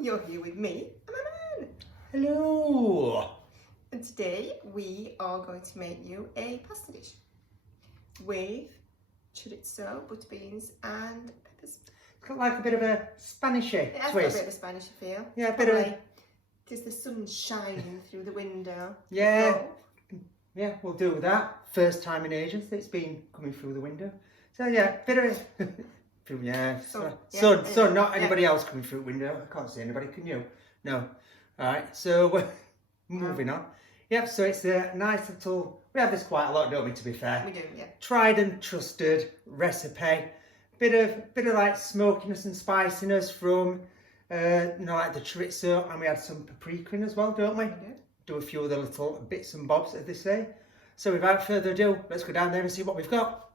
you're here with me, Mama. Hello. And today we are going to make you a pasta dish with chorizo, butter beans and peppers. It's got like a bit of a Spanish-y It has twist. got a bit of a Spanish feel. Yeah, a bit of... Because the sun's shining through the window. Yeah. Yeah, we'll do that. First time in ages that it's been coming through the window. So yeah, bit of a... sun, not anybody else coming through the window. I can't see anybody, can you? No. Alright, so we're moving on. Yep, so it's a nice little... We have this quite a lot, don't we, to be fair? We do, yeah. Tried and trusted recipe. Bit of like smokiness and spiciness from, like the chorizo, and we had some paprika in as well, don't we? We do. Do a few of the little bits and bobs, as they say. So without further ado, let's go down there and see what we've got.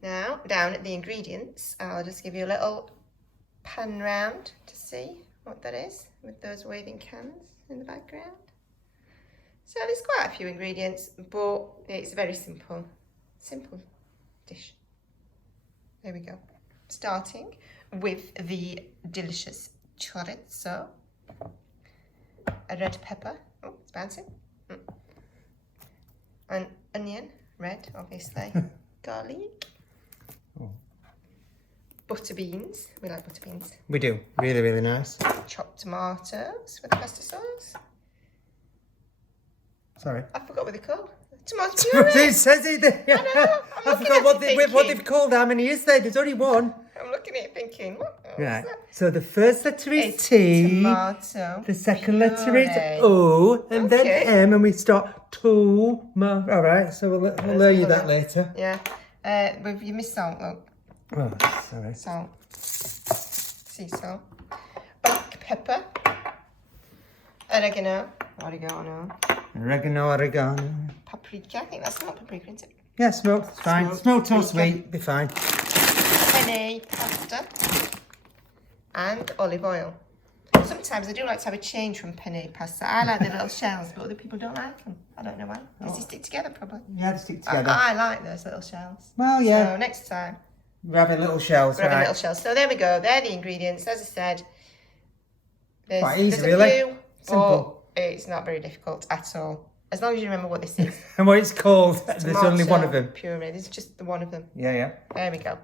Now, down at the ingredients, I'll just give you a little pan round to see what that is with those waving cans in the background. So there's quite a few ingredients, but it's a very simple dish. There we go. Starting with the delicious chorizo, a red pepper, oh, it's bouncing, an onion, red, obviously, garlic, butter beans, we like butter beans. We do, really, really nice. Chopped tomatoes with the pasta sauce. Sorry. I forgot what they're called. Tomato puree. It says it there. I forgot what they've called. How many is there? There's only one. I'm looking at it thinking, what else Right. is that? So the first letter is It's T. Tomato. The second letter is puree. O, and then Okay. M, and we start tomato. All right. So we'll learn you that later. Yeah. With your miss salt, look. Oh, sorry. Salt. Sea salt. Black pepper. Oregano. Oregano. Paprika. I think that's not paprika, is it? Yeah, smoked. It's fine. Smoked or sweet, be fine. Penne pasta. And olive oil. Sometimes I do like to have a change from penne pasta. I like the little shells, but other people don't like them. I don't know why. Because they stick together, probably. Yeah, they stick together. I like those little shells. Well, yeah. So next time, We're having little shells, we're having right? little shells. So there we go. They're the ingredients. As I said, there's, Quite easy, there's a really. few, Simple. but it's not very difficult at all. As long as you remember what this is. And what it's called. There's only one of them. Puree. This is just the one of them. Yeah, yeah. There we go.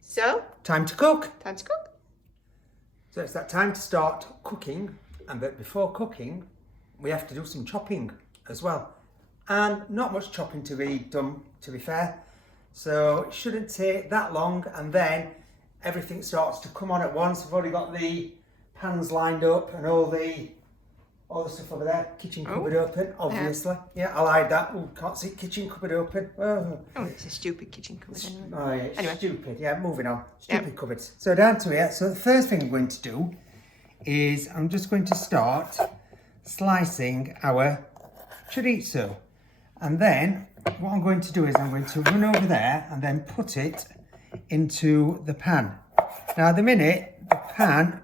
So, Time to cook. time to cook. So it's that time to start cooking. And but before cooking, we have to do some chopping as well. And not much chopping to be done, to be fair. So it shouldn't take that long. And then everything starts to come on at once. We've already got the pans lined up and all the stuff over there. Kitchen cupboard open, obviously. Yeah, I'll hide that. Oh, can't see kitchen cupboard open. Oh, it's a stupid kitchen cupboard anyway. oh yeah, it's Anyway. stupid. Yeah, moving on. Stupid cupboards. So down to here. So the first thing I'm going to do is I'm just going to start slicing our chorizo. And then what I'm going to do is I'm going to run over there and then put it into the pan. Now at the minute, the pan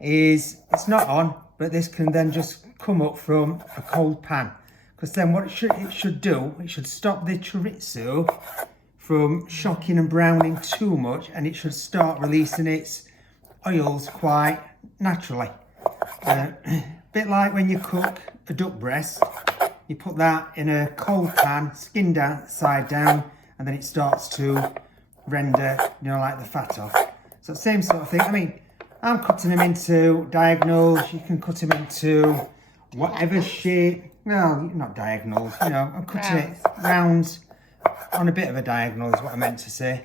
it's not on, but this can then just come up from a cold pan. Because then what it should do, it should stop the chorizo from shocking and browning too much, and it should start releasing its oils quite naturally. Bit like when you cook a duck breast, you put that in a cold pan, skin down, side down, and then it starts to render, like the fat off. So same sort of thing. I mean, I'm cutting them into diagonals. You can cut them into whatever shape. No, not diagonals. I'm cutting it round on a bit of a diagonal is what I meant to say.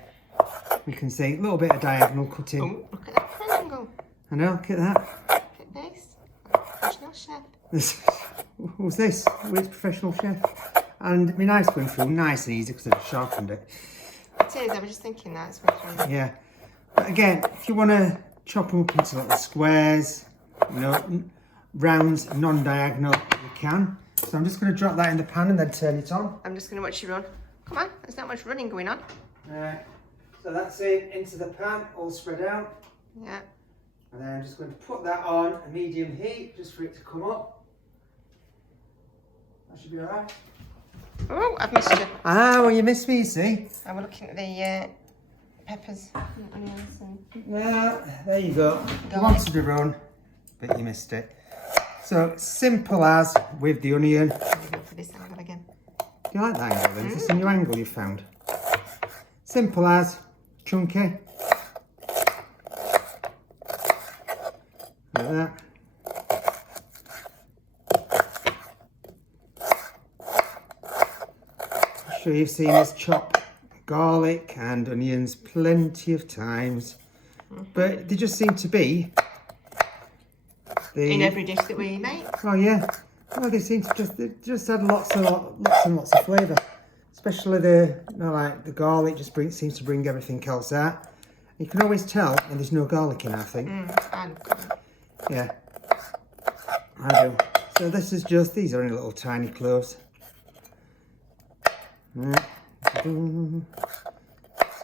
We can see a little bit of diagonal cutting. Oh, look at that triangle. I know, look at that. Look at this. Professional chef. Who's this? Where's professional chef? And my knife's going through nice and easy because I've sharpened it. It is, I was just thinking that. Yeah. But again, if you want to chop them up into little squares, rounds, non-diagonal, you can. So I'm just going to drop that in the pan and then turn it on. I'm just going to watch you run. Come on, there's not much running going on. So that's it, into the pan, all spread out. Yeah. And then I'm just going to put that on a medium heat, just for it to come up. That should be alright. Oh, I've missed you. Ah, well you missed me, you see. I was looking at the peppers and onions and... Well, there you go. You Garlic. wanted to run, but you missed it. So, simple as with the onion. I'm going to go for this angle again. Do you like that angle then? Is this a new angle you found? Simple as, chunky. Like that. I'm sure you've seen us chop garlic and onions plenty of times, but they just seem to be in every dish that we make. Oh yeah, well they seem to just add lots and lots of flavour, especially like the garlic seems to bring everything else out. You can always tell when there's no garlic in, I think. Yeah, I do. So this is these are only little tiny cloves.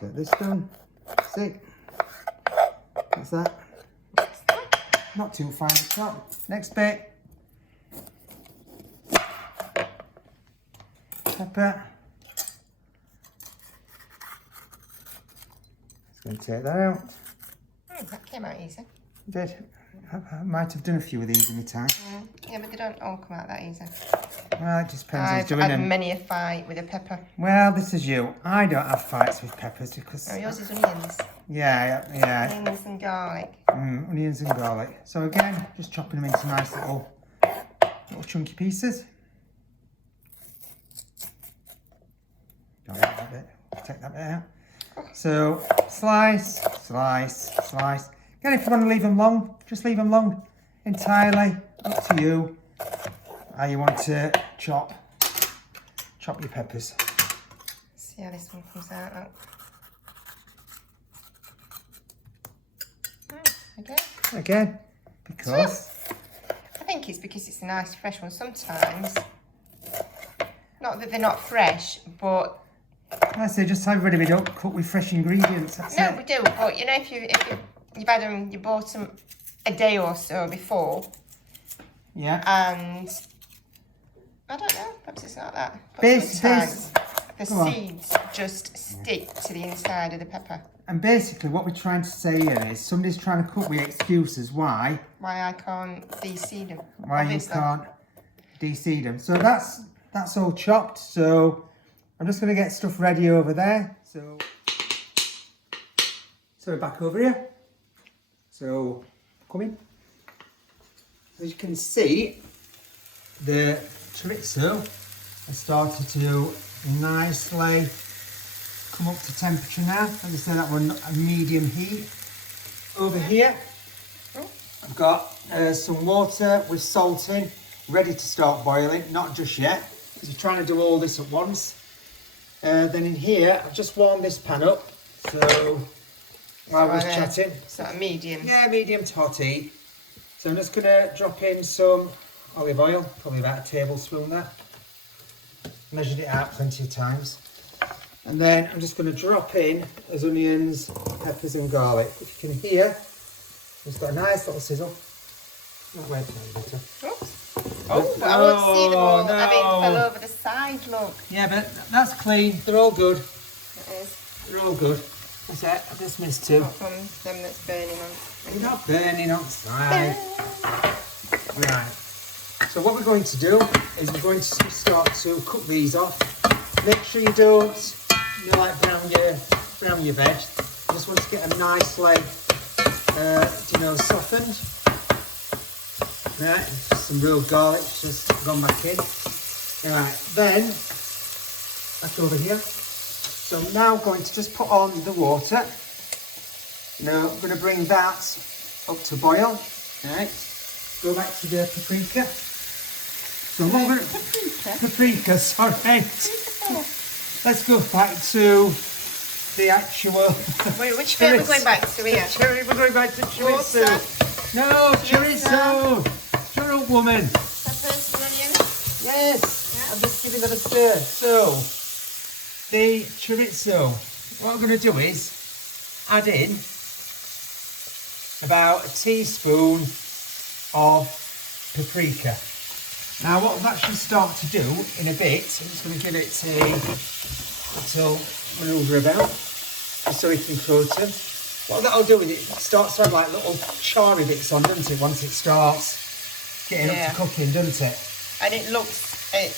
So this done. See, that's that. Not too fine to chop. Next bit. Pepper. Just going to take that out. Oh, that came out easy. Did. I might have done a few of these in my time. Yeah, but they don't all come out that easy. Well, it just depends who's I've doing had them. many a fight with a pepper. Well, this is you. I don't have fights with peppers because... Oh, yours is onions. Yeah. Onions and garlic. Onions and garlic. So again, just chopping them into nice little chunky pieces. Don't like that bit. Take that bit out. So slice. Again, if you want to leave them long, just leave them long. Entirely up to you how you want to chop your peppers. See how this one comes out. Again, because I think it's because it's a nice fresh one. Sometimes, not that they're not fresh, but I say just have ready. We don't cook with fresh ingredients. That's no, it. we do. But you know, if you've had them, you bought them a day or so before. Yeah. And I don't know. Perhaps it's not that. But This sometimes the Go on. seeds just stick to the inside of the pepper. And basically, what we're trying to say here is somebody's trying to cook with excuses why I can't de-seed them. you Obviously. can't de-seed them. So that's all chopped. So I'm just going to get stuff ready over there. So we're back over here. So come in. As you can see, the chorizo has started to nicely come up to temperature now. As I say, that one a medium heat. Over here, I've got some water with salt in, ready to start boiling. Not just yet, because you're trying to do all this at once. Then in here, I've just warmed this pan up. So while I was chatting, So a medium. yeah, medium to hot heat. So I'm just going to drop in some olive oil, probably about a tablespoon there. Measured it out plenty of times. And then I'm just going to drop in those onions, peppers and garlic. If you can hear, it's got a nice little sizzle. That way better. Oops. Oh, but I won't see them all. no. I mean, it fell over the side, look. Yeah, but that's clean. They're all good. That is. They're all good. That's it. I just missed two. Not from them that's burning on. They're not burning outside. Right. So what we're going to do is we're going to start to cook these off. Make sure you don't brown your veg. You just want to get them nicely, softened. Right, some real garlic just gone back in. Right, then back over here. So I'm now going to just put on the water. Now I'm going to bring that up to boil. Right, go back to the paprika. So I'm going to paprika. Sorry. Let's go back to the actual. Wait, which bit are we going back to here? We're going back to chorizo. No, chorizo. Shut up, woman. Peppers and onions? Yes. Yeah. I'm just giving that a stir. So, the chorizo. What I'm going to do is add in about a teaspoon of paprika. Now what that should start to do in a bit, I'm just going to give it a little manoeuvre about. just so we can coat them. What that'll do is it starts to have like little charry bits on, doesn't it? Once it starts getting up to cooking, doesn't it? And it looks as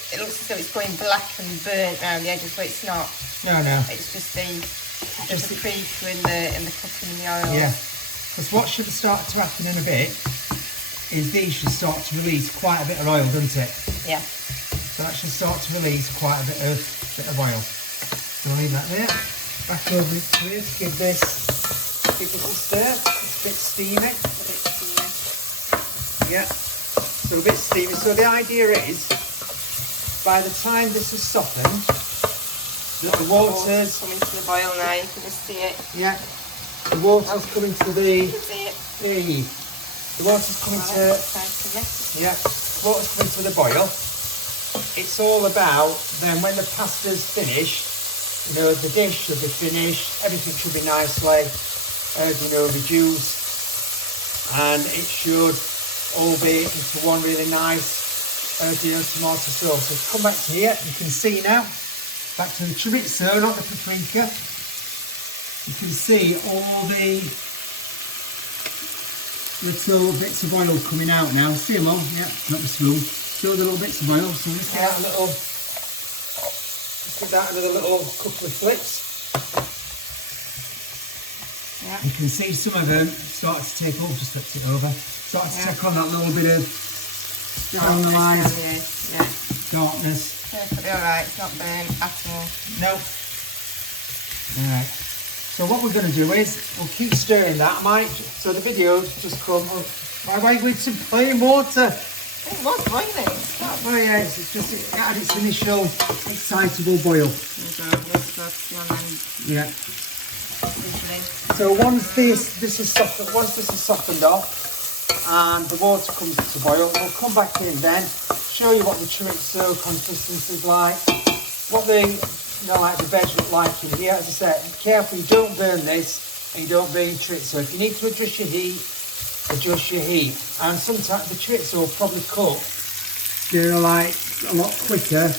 though it's going black and burnt around the edges, but it's not. No. It's just the paprika and the cooking in the oil. Yeah. Because what should start to happen in a bit is these should start to release quite a bit of oil, doesn't it? Yeah. So that should start to release quite a bit of oil. So I'll leave that there. Back over it to this. Give this a big little stir. It's a bit steamy. Yeah. So a bit steamy. So the idea is, by the time this is softened, the water's coming to the boil now. You can just see it. Yeah. The water's coming to the. You can see it. The water's coming to. Yeah. The water's coming to the boil. It's all about then when the pasta's finished, you know, the dish should be finished, everything should be nicely, reduced, and it should all be into one really nice, tomato sauce. So come back to here, you can see now, back to the chorizo, not the paprika. You can see all the little bits of oil coming out now. See them all? Yeah, not the spoon. Still the little bits of oil. So let's give that a little. Let's give that another little couple of flips. Yeah. You can see some of them start to take. Oh, just flipped it over. Start to take on that little bit of caramelised darkness. Perfectly alright. It's not burnt at all. No. Alright. So what we're going to do is we'll keep stirring that. So the video just come. Why with some plain water? It was boiling. Oh yeah, it's just it had its initial excitable boil. Yeah. So once this is softened off and the water comes to boil, we'll come back in then, show you what the chorizo consistency is like, what the like the veg look like in here. As I said, be careful you don't burn this and you don't burn your chorizo. If you need to adjust your heat, adjust your heat. And sometimes the chorizo will probably cook, like a lot quicker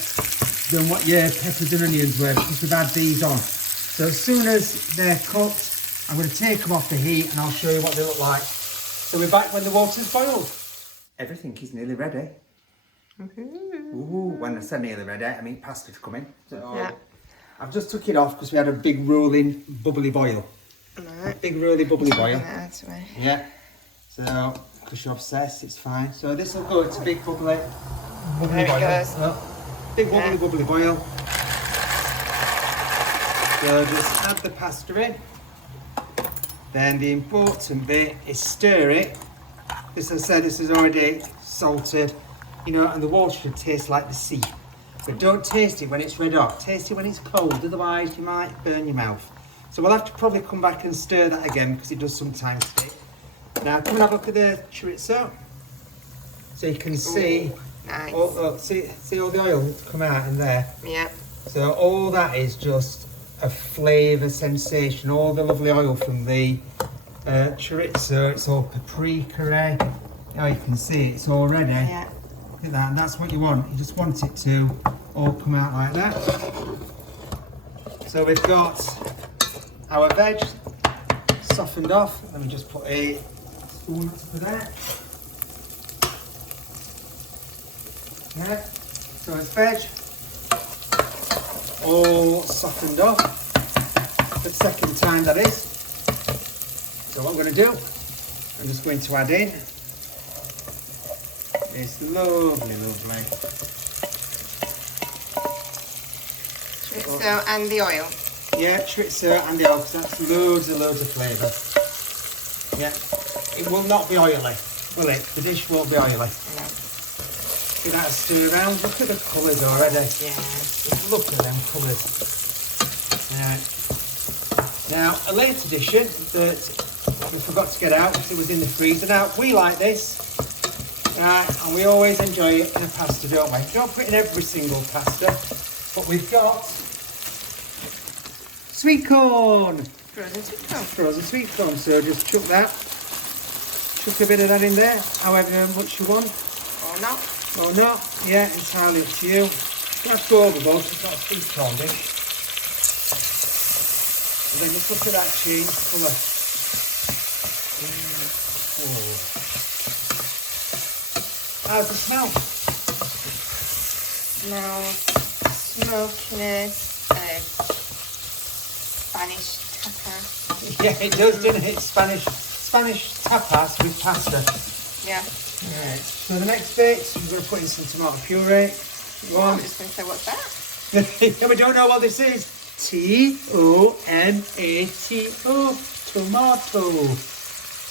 than what your peppers and onions were because we've had these on. So as soon as they're cooked, I'm going to take them off the heat and I'll show you what they look like. So we're back when the water's boiled. Everything is nearly ready. Ooh, when I say nearly ready, I mean pasta's coming. So yeah. I've just took it off because we had a big rolling bubbly boil. Right. Big rolling bubbly boil. Yeah. So, because you're obsessed, it's fine. So this will go to big bubbly boil. There it goes. Big bubbly boil. So just add the pasta in. Then the important bit is stir it. As I said, this is already salted, and the water should taste like the sea. But don't taste it when it's red hot. Taste it when it's cold, otherwise you might burn your mouth. So we'll have to probably come back and stir that again because it does sometimes stick. Now come and have a look at the chorizo. So you can see, nice. See all the oil that's come out in there. Yeah. So all that is just a flavour sensation. All the lovely oil from the chorizo. It's all paprika. Now you can see it's all ready. Yeah. Look at that, and that's what you want. You just want it to all come out like that. So we've got our veg softened off. Let me just put a spoon up for that. Yeah. So it's veg all softened off. For the second time, that is. So what I'm going to do, I'm just going to add in this lovely chorizo and the oil. Yeah, chorizo and the oil, because that's loads of flavour. Yeah, it will not be oily, will it? The dish won't be oily. No. Give that a stir around. Look at the colours already. Yeah. Just look at them colours. Now, a late addition that we forgot to get out because it was in the freezer. Now, we like this. And we always enjoy it in a pasta, don't we? Don't put it in every single pasta, but we've got sweet corn. Frozen sweet corn. So just chuck a bit of that in there, however much you want. Or not. Yeah, entirely up to you. You have to go overboard, it's not a sweet corn dish. And then just look at that change colour. Oh. How's the smell? Smells smokiness of Spanish tapas. Yeah, it does, doesn't it? Spanish tapas with pasta. Yeah. Right, so the next bit, we're going to put in some tomato puree. I'm just going to say, what's that? Yeah, we don't know what this is. Tomato. Tomato.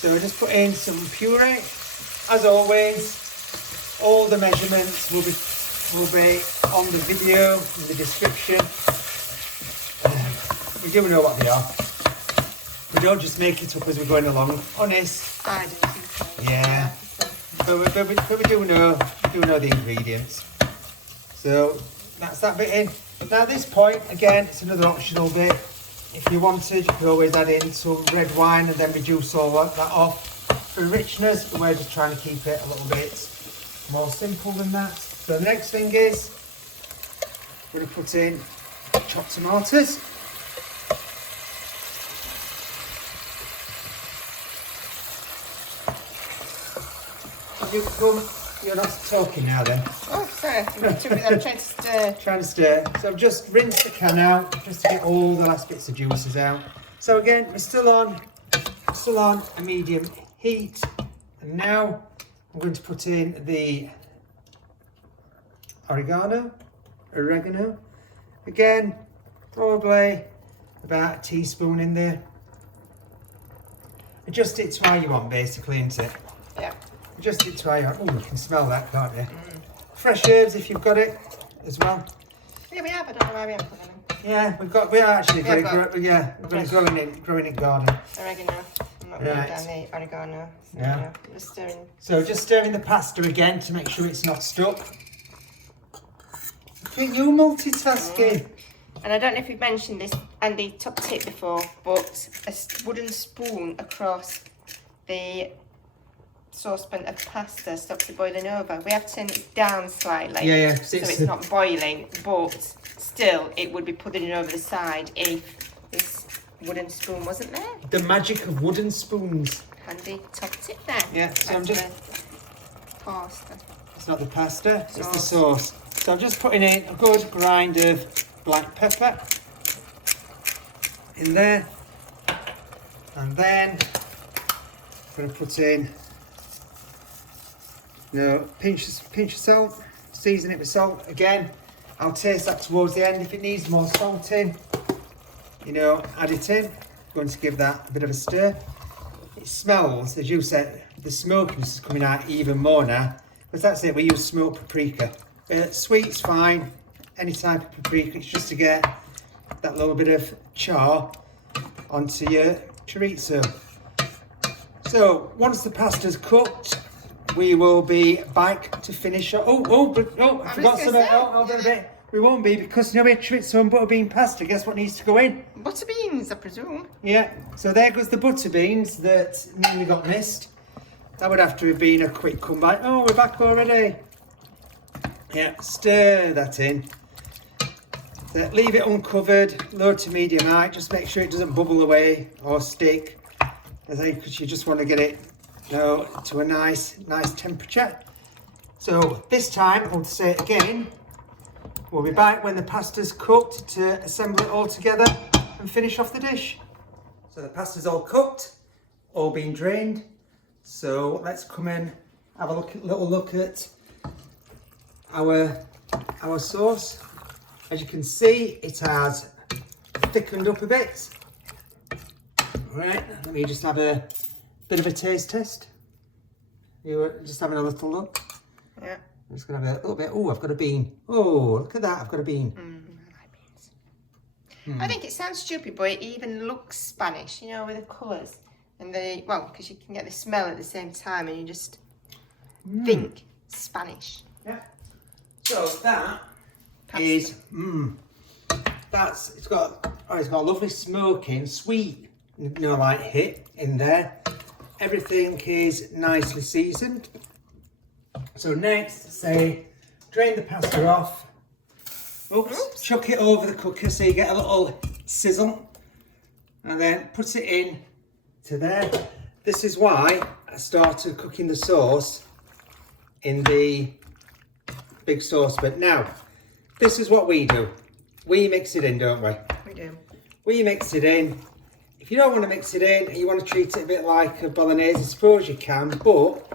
So just put in some puree. As always, all the measurements will be on the video, in the description. We do know what they are. We don't just make it up as we're going along. Honest. I don't think so. Yeah. But we do know the ingredients. So that's that bit in. Now at this point, again, it's another optional bit. If you wanted, you could always add in some red wine and then reduce all that off for richness, but we're just trying to keep it a little bit more simple than that. So the next thing is, we're going to put in chopped tomatoes. You're not talking now then. Oh, sorry. I'm trying to stir. Trying to stir. So I've just rinsed the can out just to get all the last bits of juices out. So again, we're still on a medium heat. And now I'm going to put in the oregano. Again, probably about a teaspoon in there. Adjust it to how you want, basically, isn't it? Yeah. Just it to how you can smell that, can't you? Fresh herbs if you've got it as well. Yeah, we have. I don't know why we haven't put them in. Yeah, we've got it growing in garden. Oregano. I'm not putting down the oregano. So Yeah. Just stirring. So just stirring the pasta again to make sure it's not stuck. Look at you multitasking. And I don't know if you've mentioned this, Andy, top tip before, but a wooden spoon across the saucepan of pasta stops it boiling over. We have to turn it down slightly, Yeah. so it's not boiling, but still it would be putting it over the side if this wooden spoon wasn't there. The magic of wooden spoons. Handy top tip there. Yeah, so I'm just... Pasta. It's not the pasta, it's the sauce. So I'm just putting in a good grind of black pepper in there. And then I'm going to put in pinch of salt, season it with salt. Again, I'll taste that towards the end. If it needs more salt in, add it in. I'm going to give that a bit of a stir. It smells, as you said, the smokiness is coming out even more now. Because that's it, we use smoked paprika. Sweet's fine, any type of paprika, it's just to get that little bit of char onto your chorizo. So, once the pasta's cooked, we will be back to finish. I forgot something. Hold on a bit. We won't be because we had chorizo and butterbean pasta. Guess what needs to go in? Butter beans, I presume. Yeah. So there goes the butter beans that nearly got missed. That would have to have been a quick comeback. Oh, we're back already. Yeah. Stir that in. So leave it uncovered, low to medium height. Just make sure it doesn't bubble away or stick. Because you just want to get it to a nice temperature. So this time, I'll say it again, we'll be back when the pasta's cooked to assemble it all together and finish off the dish. So the pasta's all cooked, all been drained. So let's come in, have a little look at our sauce. As you can see, it has thickened up a bit. Right, let me just have a bit of a taste test. You were just having a little look. Yeah. I'm just going to have a little bit. Oh, I've got a bean. Oh, look at that. I've got a bean. I like beans. I think it sounds stupid, but it even looks Spanish, with the colours. And because you can get the smell at the same time and you just think Spanish. Yeah. So that is, it's got a lovely smoking, sweet, hit in there. Everything is nicely seasoned. So next, drain the pasta off. Oops. Chuck it over the cooker so you get a little sizzle. and then put it in to there. This is why I started cooking the sauce in the big saucepan. Now, this is what we do. We mix it in, don't we? We do. We mix it in. If you don't want to mix it in, you want to treat it a bit like a bolognese, I suppose you can, but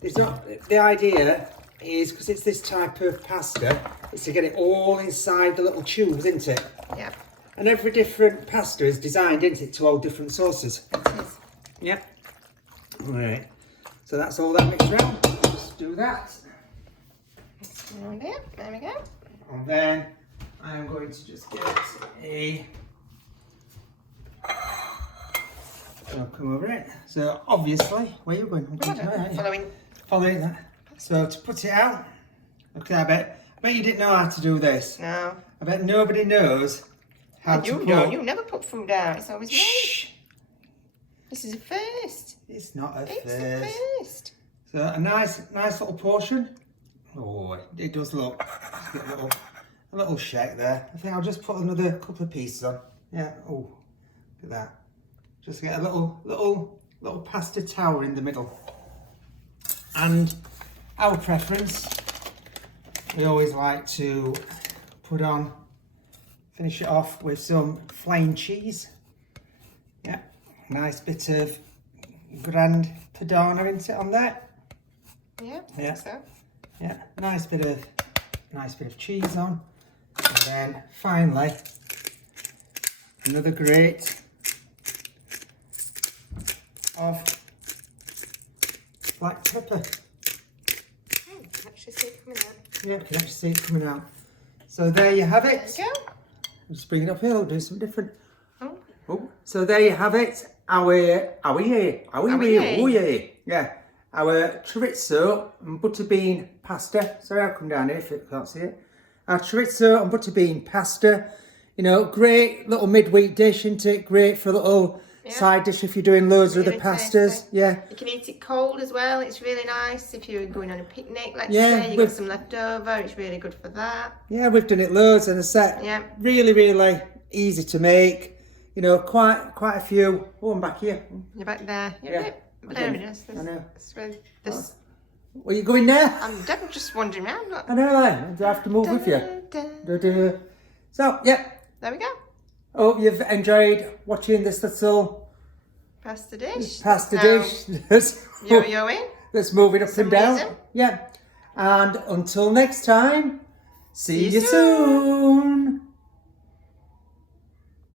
there's not. The idea is, because it's this type of pasta, is to get it all inside the little tubes, isn't it? Yeah. And every different pasta is designed, isn't it, to hold different sauces? It is. Yep. Alright. So that's all that mixed around. Just do that. There we go. And then I'm going to just get a... I'll come over it. So obviously, where are you going? Following that. So to put it out, okay, I bet you didn't know how to do this. No. I bet nobody knows how to You put... don't. You never put food out. It's always Shh. me. This is a first. It's not a It's first. the first. So a nice little portion. Oh, it does look. Just get a little shake there. I think I'll just put another couple of pieces on. Yeah. Oh, look at that. Just get a little pasta tower in the middle. And our preference, we always like to finish it off with some plain cheese. Yeah, nice bit of Grand Padano, isn't it, on there? Yeah. Yeah. So. Yeah, nice bit of cheese on, and then finally another grate of black pepper. Oh, I can actually see it coming out. Yeah, you can actually see it coming out. So there you have it. There you go. Just bring it up here. I'll do something different. Oh. So there you have it. Our chorizo and butter bean pasta. Sorry, I'll come down here if you can't see it. Our chorizo and butter bean pasta. You know, great little midweek dish, isn't it? Great for a little side dish if you're doing loads of other pastas. Tasty. Yeah. You can eat it cold as well. It's really nice if you're going on a picnic, let's Yeah, say. You've got some left over. It's really good for that. Yeah, we've done it loads and a set. Yeah. Really, really easy to make. You know, quite a few. Oh, I'm back here. You're back there. You're Yeah. a bit blurriness. I know. This, Were you going there? I'm just wandering around. Look. I know, then. Do I have to move with you? Da. So, yeah. There we go. Hope you've enjoyed watching this little Pasta dish. pasta Now, dish Yo-yoing. that's moving up Some and down. reason. Yeah. And until next time, see you you soon.